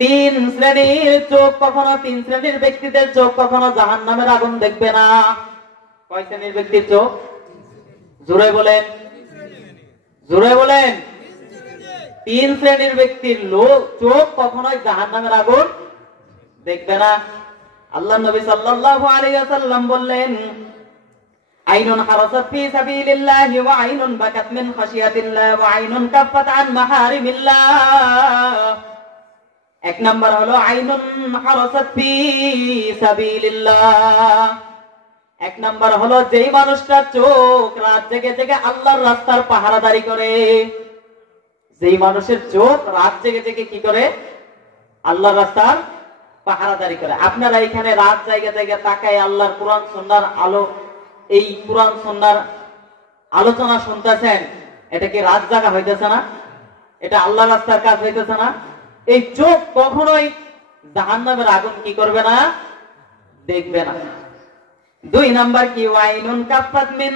তিন শ্রেণীর চোখ কখনো, তিন শ্রেণীর ব্যক্তিদের চোখ কখনো জাহান্নামের আগুন দেখবে না। কয় শ্রেণীর ব্যক্তির চোখ? জোরে বলেন, জোরে বলেন। তিন শ্রেণীর ব্যক্তির চোখ কখনোই জাহান্নামের আগুন দেখবে না। আল্লাহ নবী সাল্লাল্লাহু আলাইহি ওয়াসাল্লাম বললেন, আইনুন হারাসাত ফি সাবিলিল্লাহি ওয়া আইনুন বাকাত মিন খাশিয়াতিল্লাহ ওয়া আইনুন কাফফাত আন মাহারিমিল্লাহ। এক নাম্বার হলো আইনুন হারাসাত ফি সাবিলিল্লাহ। এক নাম্বার হলো যেই মানুষটার চোখ রাত জেগে জেগে আল্লাহর রাস্তার পাহারাদারি করে। যেই মানুষের চোখ রাত জেগে জেগে কি করে? আল্লাহর রাস্তার পাহারাদারি করে। আপনারা এখানে রাত জায়গা জায়গা তাকায় আল্লাহর কোরআন সুন্নাহর আলো, এই কোরআন সুন্নাহর আলোচনা শুনতেছেন, এটা কি রাত জাগা হইতেছে না? এটা আল্লাহর রাস্তার কাজ হইতেছে না? এই চোখ কখনোই জাহান্নামের আগুন কি করবে না? দেখবে না। দুই নাম্বার কি? ওয়াইনুন কাফফাত মিন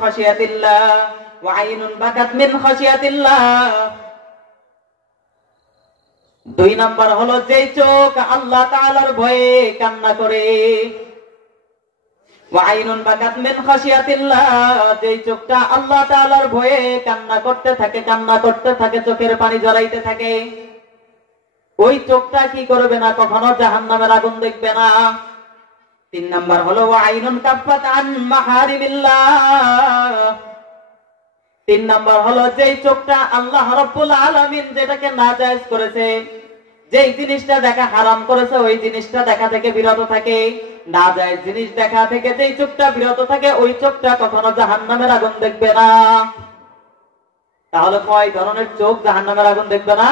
খাশিয়াতিল্লাহ ওয়া আইনুন বাকাত মিন খাশিয়াতিল্লাহ। দুই নাম্বার হলো যেই চোখ আল্লাহ তাআলার ভয়ে কান্না করে। ওয়া আইনুন বাকাত মিন খাশিয়াতিল্লাহ, যেই চোখটা আল্লাহ তাআলার ভয়ে কান্না করতে থাকে, কান্না করতে থাকে, চোখের পানি ঝরাইতে থাকে, ওই চোখটা কি করবে না? কখনো জাহান্নামের আগুন দেখবে না। তিন নাম্বার হলো ওয়া আইনুন কাফফাত আন মাহারিমিল্লাহ। তিন নাম্বার হলো যেই চোখটা আল্লাহ রাব্বুল আলামিন যেটাকে নাজায়েজ করেছে, যেই জিনিসটা দেখা হারাম করেছে, ওই জিনিসটা দেখা থেকে বিরত থাকে। নাজায়েজ জিনিস দেখা থেকে যেই চোখটা বিরত থাকে, ওই চোখটা কখনো জাহান্নামের আগুন দেখবে না। তাহলে কয় ধরনের চোখ জাহান্নামের আগুন দেখবে না?